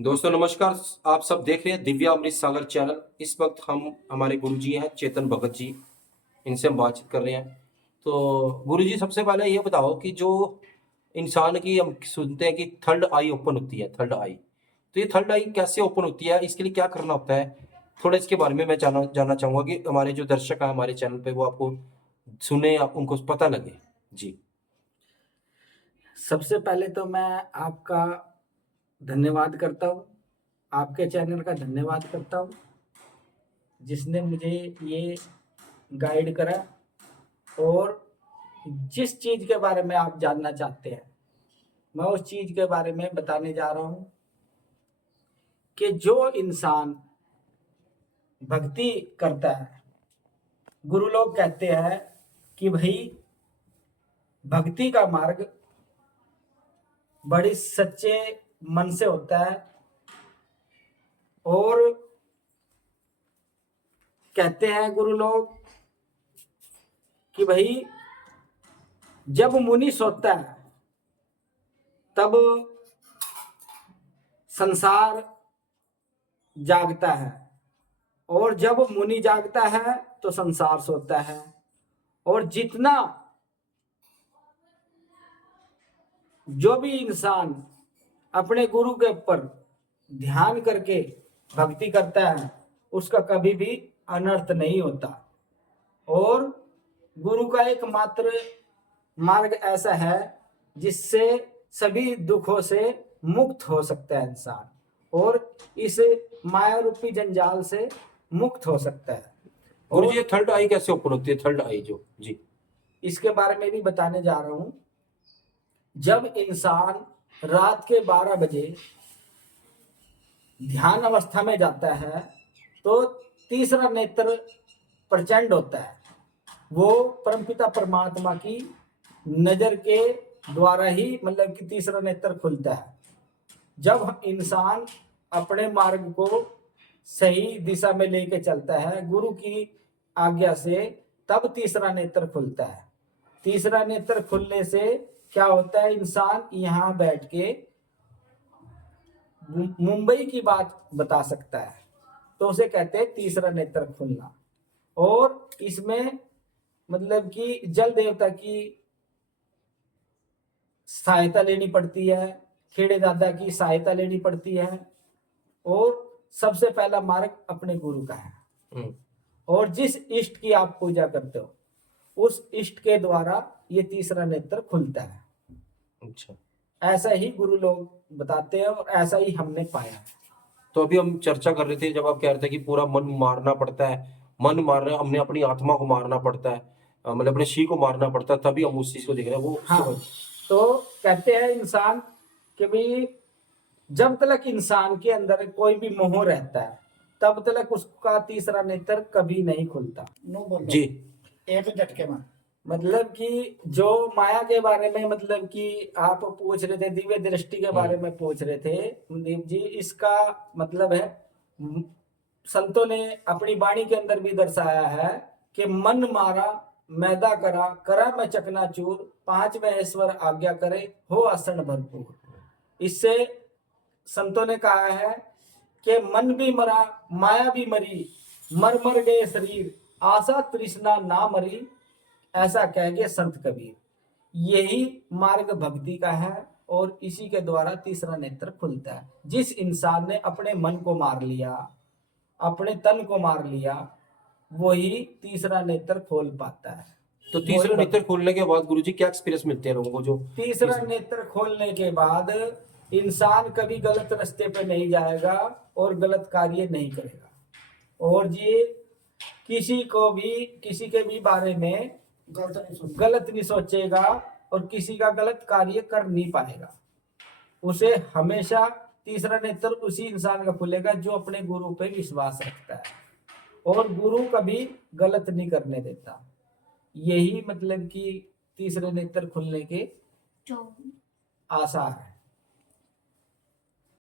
दोस्तों नमस्कार। आप सब देख रहे हैं दिव्या अमृत सागर चैनल। इस वक्त हम हमारे गुरुजी हैं चेतन भगत जी, इनसे हम बातचीत कर रहे हैं। तो गुरुजी, सबसे पहले ये बताओ कि जो इंसान की हम सुनते हैं कि थर्ड आई ओपन होती है, थर्ड आई, तो ये थर्ड आई कैसे ओपन होती है, इसके लिए क्या करना होता है? थोड़ा इसके बारे में मैं जानना चाहूंगा कि हमारे जो दर्शक हैं हमारे चैनल पे वो आपको सुने, आप उनको पता लगे जी। सबसे पहले तो मैं आपका धन्यवाद करता हूँ, आपके चैनल का धन्यवाद करता हूँ जिसने मुझे ये गाइड करा। और जिस चीज़ के बारे में आप जानना चाहते हैं मैं उस चीज़ के बारे में बताने जा रहा हूँ कि जो इंसान भक्ति करता है, गुरु लोग कहते हैं कि भाई भक्ति का मार्ग बड़ी सच्चे मन से होता है। और कहते हैं गुरु लोग कि भाई जब मुनि सोता है तब संसार जागता है, और जब मुनि जागता है तो संसार सोता है। और जितना जो भी इंसान अपने गुरु के ऊपर ध्यान करके भक्ति करता है उसका कभी भी अनर्थ नहीं होता। और गुरु का एकमात्र मार्ग ऐसा है जिससे सभी दुखों से मुक्त हो सकता है इंसान, और इस माया रूपी जंजाल से मुक्त हो सकता है। गुरुजी, ये थर्ड आई कैसे ओपन होती है, थर्ड आई जो जी? इसके बारे में भी बताने जा रहा हूं। जब इंसान रात के 12 बजे ध्यान अवस्था में जाता है तो तीसरा नेत्र प्रचंड होता है। वो परमपिता परमात्मा की नजर के द्वारा ही मतलब कि तीसरा नेत्र खुलता है। जब इंसान अपने मार्ग को सही दिशा में लेके चलता है गुरु की आज्ञा से, तब तीसरा नेत्र खुलता है। तीसरा नेत्र खुलने से क्या होता है, इंसान यहाँ बैठ के मुंबई की बात बता सकता है, तो उसे कहते हैं तीसरा नेत्र खुलना। और इसमें मतलब कि जल देवता की सहायता लेनी पड़ती है, खेड़े दादा की सहायता लेनी पड़ती है, और सबसे पहला मार्ग अपने गुरु का है। और जिस इष्ट की आप पूजा करते हो उस इष्ट के द्वारा ये तीसरा नेत्र खुलता है। अच्छा, ऐसा ही गुरु लोग बताते हैं और ऐसा ही हमने पाया है। तो अभी हम चर्चा कर रहे थे, जब आप कह रहे थे कि पूरा मन मारना पड़ता है, मन मारना, हमने अपनी आत्मा को मारना पड़ता है, मतलब अपने शी को मारना पड़ता है, तभी हम उस चीज को देख रहे हैं वो। हाँ, तो कहते हैं इंसान कि भाई जब तक इंसान के अंदर कोई भी मोह रहता है तब तक उसका तीसरा नेत्र कभी नहीं खुलता। जी, एक झटके में मतलब कि जो माया के बारे में मतलब कि आप पूछ रहे थे, दिव्य दृष्टि के बारे में पूछ रहे थे मनदीप जी, इसका मतलब है संतों ने अपनी वाणी के अंदर भी दर्शाया है कि मन मारा मैदा करा करा मैं चकनाचूर, पांच महेश्वर आज्ञा करे हो आसन भरपूर। इससे संतों ने कहा है कि मन भी मरा माया भी मरी, मर मर गए शरीर आशा तृष्णा ना मरी, ऐसा कह गए संत कबीर। यही मार्ग भक्ति का है और इसी के द्वारा तीसरा नेत्र खुलता है। जिस इंसान ने अपने मन को मार लिया, अपने तन को मार लिया, वही तीसरा नेत्र खोल पाता है। तो तीसरा नेत्र खोलने के बाद गुरुजी क्या एक्सपीरियंस मिलते हैं लोगों को? जो तीसरा नेत्र खोलने के बाद इंसान कभी गलत रास्ते पे नहीं जाएगा और गलत कार्य नहीं करेगा। और ये किसी को भी किसी के भी बारे में गलत नहीं सोचेगा और किसी का गलत कार्य कर नहीं पाएगा। उसे हमेशा तीसरा नेत्र उसी इंसान का खुलेगा जो अपने गुरु पे विश्वास रखता है और गुरु कभी गलत नहीं करने देता। यही मतलब कि तीसरे नेत्र खुलने के आसार है।